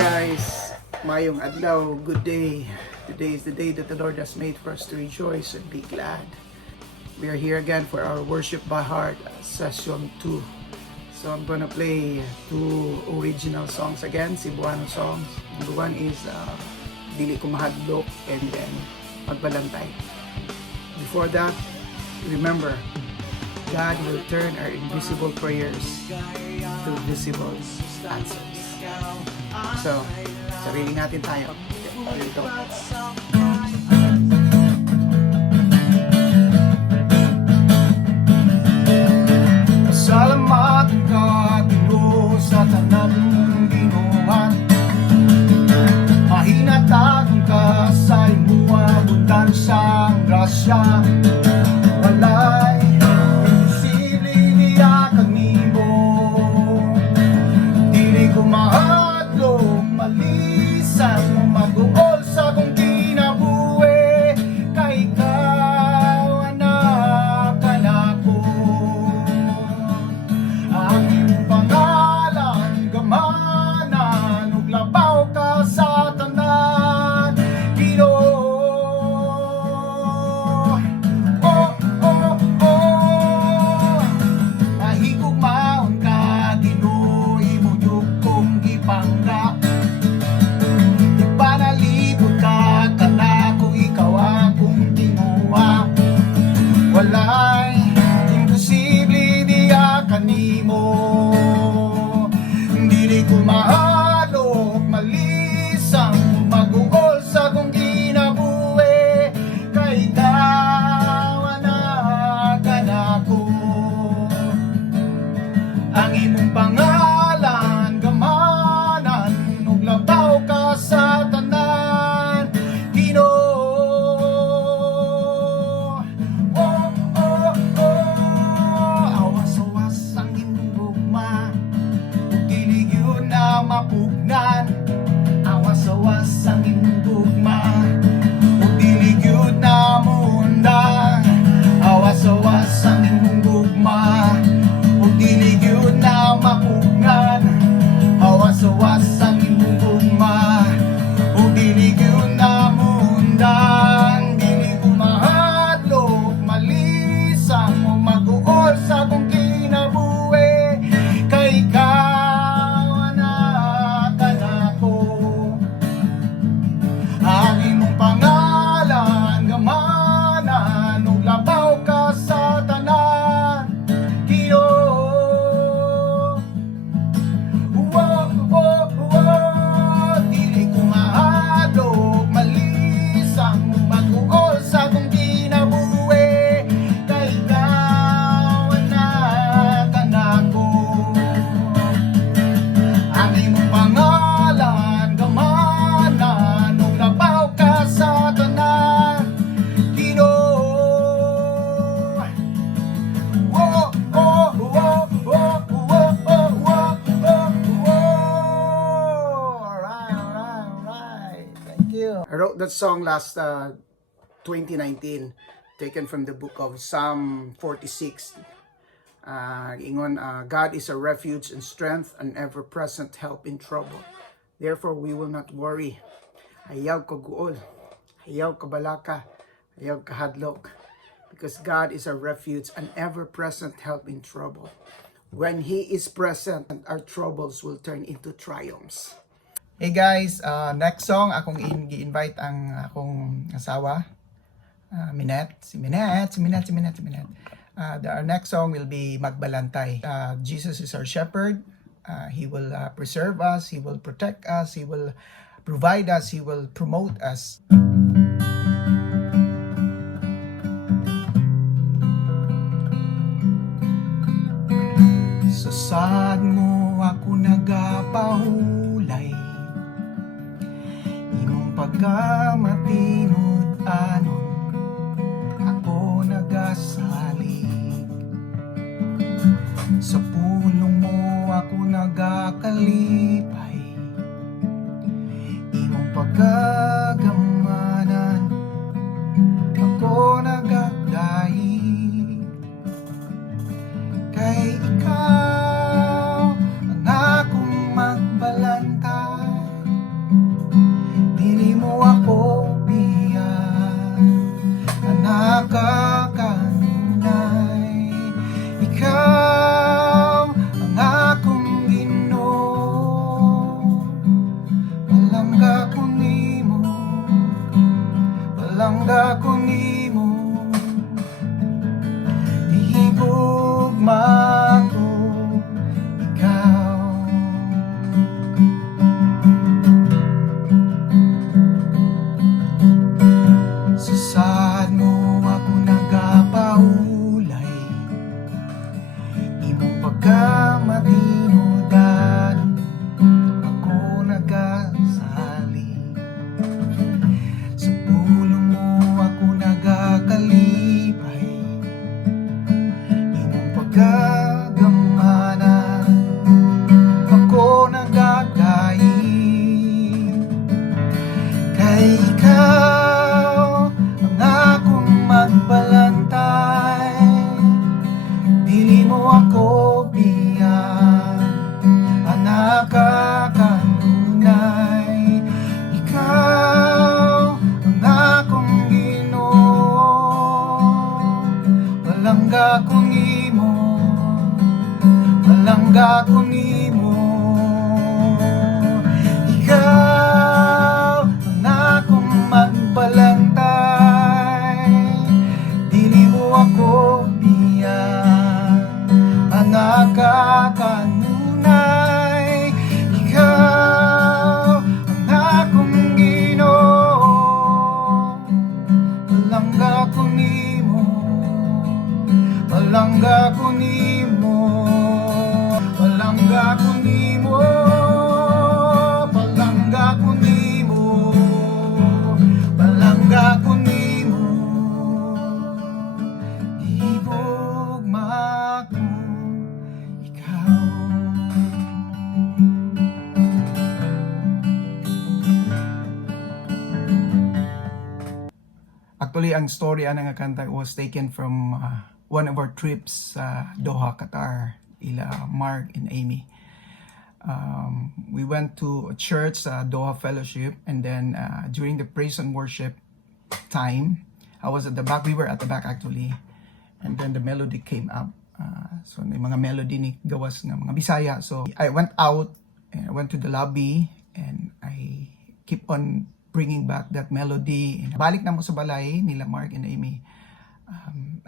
guys, mayong adlaw, good day. Today is the day that the Lord has made for us to rejoice and be glad. We are here again for our Worship by Heart Session 2. So I'm gonna play two original songs again, Cebuano songs. Number one is DILI MAHADLOK and then MAGBALANTAY. Before that, remember, God will turn our invisible prayers to visible answers. So, sarili natin tayo. Dito. Salamatan ka, Ginoo, sa tanan mong ginuhan. Mahinatagon ka sa imuha, abundansang grasya. Walay imposible niya kanimo. Dili ko mahadlok, malisan mo mag-uol sa kong kinabuhi. Kay ikaw anak ko. Ang iyong pangalan gamanan, ug labaw ka sa tanan, Ginoo. Mahigugmaon ka, Ginoo, imo yugkong gipanggap. Ipanalipod ka kanako, ikaw akong tinguha. Walay imposible diya kanimo. Dili ko mahadlok, malisang mag-uol sa kong kinabuhi. Kay ikaw anak ko. Ang imong pangalan gamanan, ug labaw ka sa tanan, Ginoo. Awas-awas ang imong gugma, ug dili gyud na mapugnan. Awas-awas ang imong gugma, ug dili gyud na muundan. Awas-awas ang imong gugma, ug dili gyud na mapugnan. Awas-awas ang imong gugma, ug dili gyud na muundan. Dili ko mahadlok, malisang mo mag-uol sa kong kinabuhi. Kay ikaw anak ko. Ang imong pangalan gamanan, ug labaw ka sa tanan, Ginoo. Dili ko mahadlok, malisang mag-uol sa kong kinabuhi. Kay ikaw anak ko. Ang imong pangalan gamanan, ug labaw ka sa tanan, Ginoo. Alright. Thank you. I wrote that song last 2019, taken from the book of Psalm 46. Ingon, God is a refuge and strength, an ever-present help in trouble. Therefore, we will not worry. Hayaw ka guol, hayaw ka balaka, hayaw ka hadlok. Because God is a refuge, an ever-present help in trouble. When He is present, our troubles will turn into triumphs. Hey guys, next song, akong i-invite ang akong asawa, Minette. Our next song will be MAGBALANTAY. Jesus is our shepherd. He will preserve us, He will protect us, He will provide us, He will promote us. Sa sad mo ako nagapahulay, imong pagkamatinod anon ako nagasalig. Sa pulong mo ako nagakalipay, imong pagkagamanan ako nagadaig. Kay ikaw ang akong magbalantay, palangga ko nimo, palangga ko nimo, ihigugma ko ikaw. Sa saad mo ako nagapahulay, imong pagkamatinudan ako nagasali. Sa pulong mo ako nagakalipay, imong pagkagamanan ako nagagayi. Kay ikaw ang akong magbalantay, dili mo ako biyan, ang nakakanunay. Ikaw ang akong Ginoo, palangga ko nimo, palangga ko nimo. Ikaw ang akong magbalantay, dili mo ako biyan, ang nakakanunay. Ikaw ang akong Ginoo, palangga ko nimo, palangga ko nimo, palangga ko nimo, palangga ko nimo, palangga ko nimo, ihigugma ko ikaw. Actually, ang story nga kanta was taken from one of our trips sa Doha, Qatar, ila Mark and Amy. We went to a church, Doha Fellowship, and then during the praise and worship time, I was at the back. We were at the back actually, and then the melody came up. So may mga melody ni gawas ng mga Bisaya. So I went out and I went to the lobby and I keep on bringing back that melody. And balik na mo sa balay nila Mark and Amy.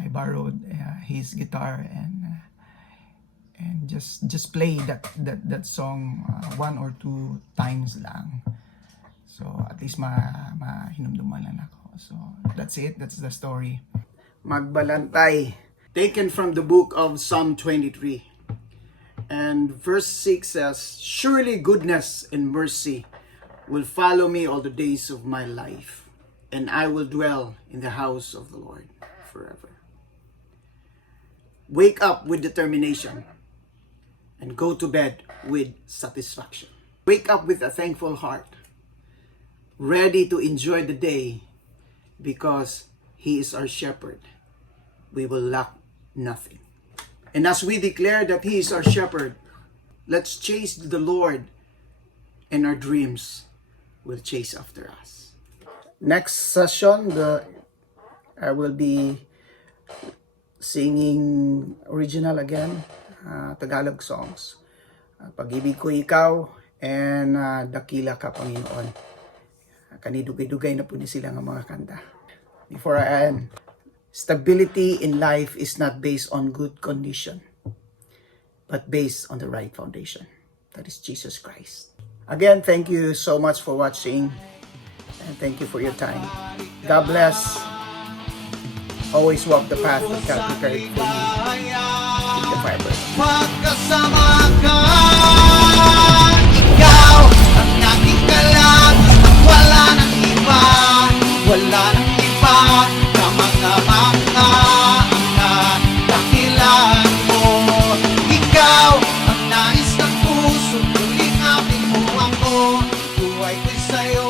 I borrowed his guitar and just play that song one or two times lang. So at least mahinumduman lang ako. So that's it. That's the story. Magbalantay, taken from the book of Psalm 23. And verse 6 says, "Surely goodness and mercy will follow me all the days of my life, and I will dwell in the house of the Lord forever." Wake up with determination and go to bed with satisfaction. Wake up with a thankful heart, ready to enjoy the day because He is our shepherd. We will lack nothing. And as we declare that He is our shepherd, let's chase the Lord, and our dreams will chase after us. Next session, I will be singing original again, Tagalog songs. Pag-ibig ko ikaw, and Dakila ka Panginoon. Kanidugay-dugay na po ni sila ng mga kanta. Before I end, stability in life is not based on good condition, but based on the right foundation. That is Jesus Christ. Again, thank you so much for watching, and thank you for your time. God bless. Always walk the path that God prepared for you. Keep the fiber. Magkasama ka, ikaw ang aking kalagi, at wala nang iba, wala nang iba, kamang-kamanga ang dakilan mo. Ikaw ang nais ng puso, tuling amin mo ako, buhay ko'y sa'yo.